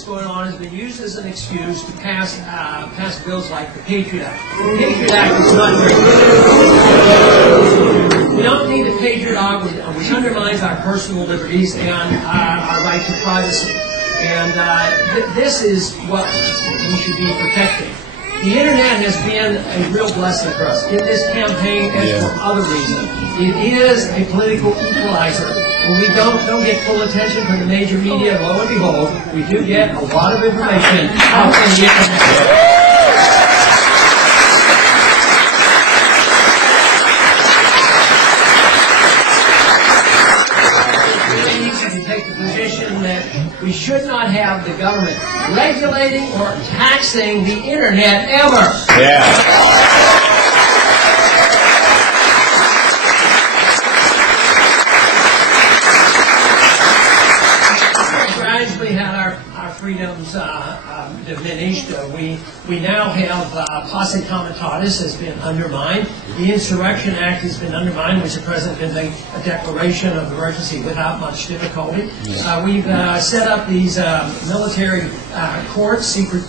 that's going on has been used as an excuse to pass bills like the Patriot Act. The Patriot Act is not very good. We don't need the Patriot Act, which undermines our personal liberties and our right to privacy. And this is what we should be protecting. The Internet has been a real blessing for us in this campaign and for other reasons. It is a political equalizer. When we don't get full attention from the major media, lo and behold, we do get a lot of information out on the Internet. We should not have the government regulating or taxing the Internet ever. Yeah. Gradually had our freedoms diminished. We now have posse comitatus has been undermined. The Insurrection Act has been undermined, which the President can make a declaration of emergency without much difficulty. We've set up these military courts, secret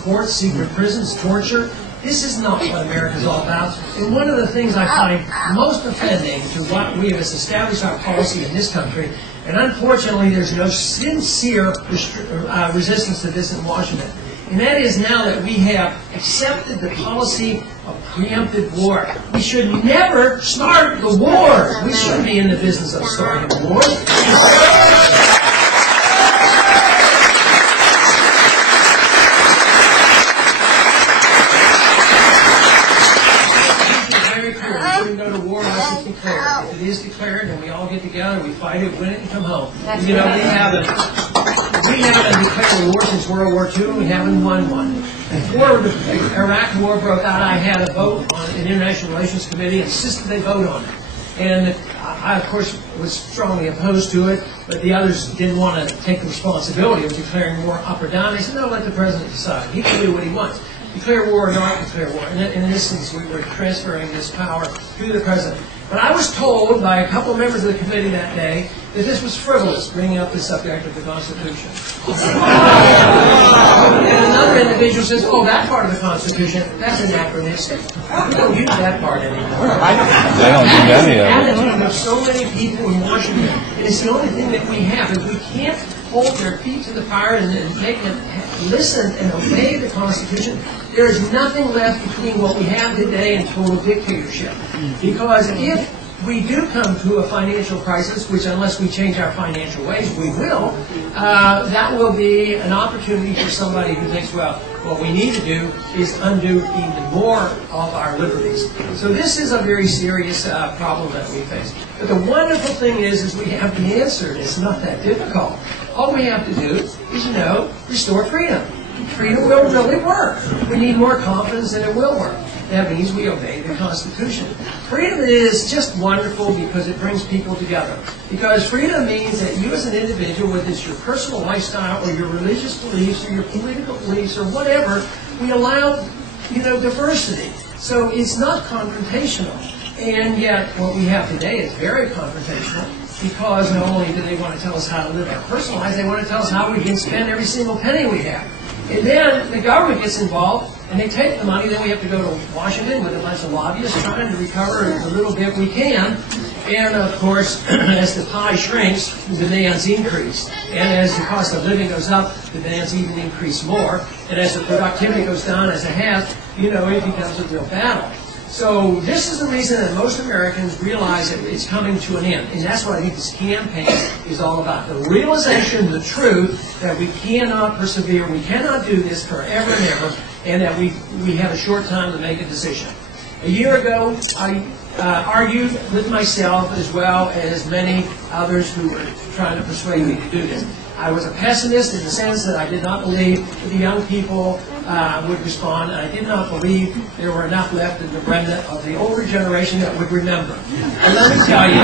prisons, torture. This is not what America is all about. And one of the things I find most offending to what we have established our policy in this country, and unfortunately there's no sincere resistance to this in Washington, and that is now that we have accepted the policy of preemptive war. We should never start the wars. We shouldn't be in the business of starting wars. If it is declared, and we all get together, we fight it, win it, and come home. You know, we haven't declared a war since World War II, and we haven't won one. Before the Iraq War broke out, I had a vote on an International Relations Committee, and insisted they vote on it. And I, of course, was strongly opposed to it, but the others didn't want to take the responsibility of declaring war up or down. They said, no, let the President decide. He can do what he wants. Declare war or not declare war. In this instance, we were transferring this power to the President. But I was told by a couple of members of the committee that day that this was frivolous, bringing up the subject of the Constitution. And another individual says, oh, that part of the Constitution, that's anachronistic. We don't use that part anymore. They don't use any of it. There's so many people in Washington, and it's the only thing that we have. If we can't hold their feet to the fire and make them listen and obey the Constitution, there is nothing left between what we have today and total dictatorship. Because if we do come to a financial crisis, which unless we change our financial ways, we will, that will be an opportunity for somebody who thinks, well, what we need to do is undo even more of our liberties. So this is a very serious problem that we face. But the wonderful thing is we have the answer. It's not that difficult. All we have to do is, restore freedom. Freedom will really work. We need more confidence that it will work. That means we obey the Constitution. Freedom is just wonderful because it brings people together. Because freedom means that you as an individual, whether it's your personal lifestyle or your religious beliefs or your political beliefs or whatever, we allow, diversity. So it's not confrontational. And yet what we have today is very confrontational because not only do they want to tell us how to live our personal lives, they want to tell us how we can spend every single penny we have. And then the government gets involved, and they take the money. Then we have to go to Washington with a bunch of lobbyists trying to recover the little bit we can. And, of course, as the pie shrinks, the demands increase. And as the cost of living goes up, the demands even increase more. And as the productivity goes down, as it has, it becomes a real battle. So this is the reason that most Americans realize that it's coming to an end. And that's what I think this campaign is all about. The realization, the truth, that we cannot persevere, we cannot do this forever and ever, and that we have a short time to make a decision. A year ago, I argued with myself as well as many others who were trying to persuade me to do this. I was a pessimist in the sense that I did not believe that the young people would respond, and I did not believe there were enough left in the remnant of the older generation that would remember. And let me tell you,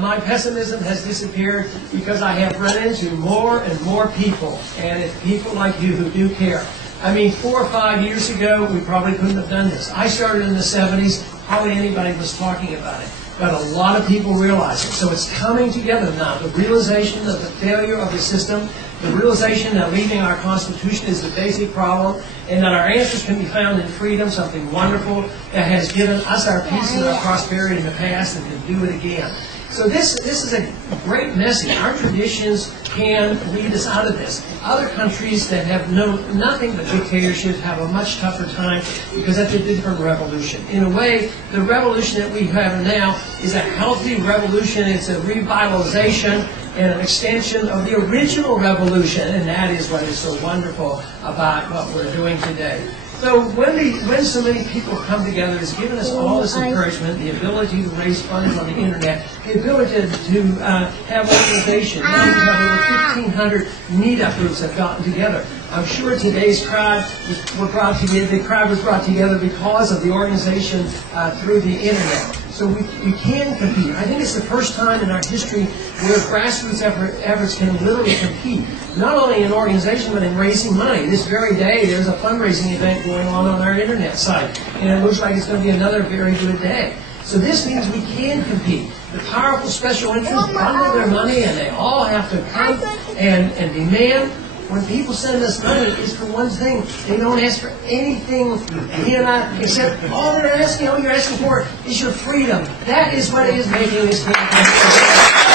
My pessimism has disappeared because I have run into more and more people, and it's people like you who do care. I mean, 4 or 5 years ago, we probably couldn't have done this. I started in the 70s, hardly anybody was talking about it. But a lot of people realize it. So it's coming together now. The realization of the failure of the system, the realization that leaving our Constitution is the basic problem, and that our answers can be found in freedom, something wonderful that has given us our peace and our prosperity in the past and can do it again. So this is a great message. Our traditions can lead us out of this. Other countries that have known nothing but dictatorship have a much tougher time because that's a different revolution. In a way, the revolution that we have now is a healthy revolution. It's a revitalization and an extension of the original revolution, and that is what is so wonderful about what we're doing today. So when so many people come together, it's given us all this encouragement, the ability to raise funds on the internet, the ability to have organizations. We have over 1,500 meetup groups that have gotten together. I'm sure today's crowd was brought together because of the organization through the internet. So we can compete. I think it's the first time in our history where grassroots efforts can literally compete, not only in organization but in raising money. This very day there's a fundraising event going on our internet site, and it looks like it's going to be another very good day. So this means we can compete. The powerful special interests bundle their money, and they all have to come and demand. When people send us money, it's for one thing. They don't ask for anything except all you're asking for is your freedom. That is what is making this country.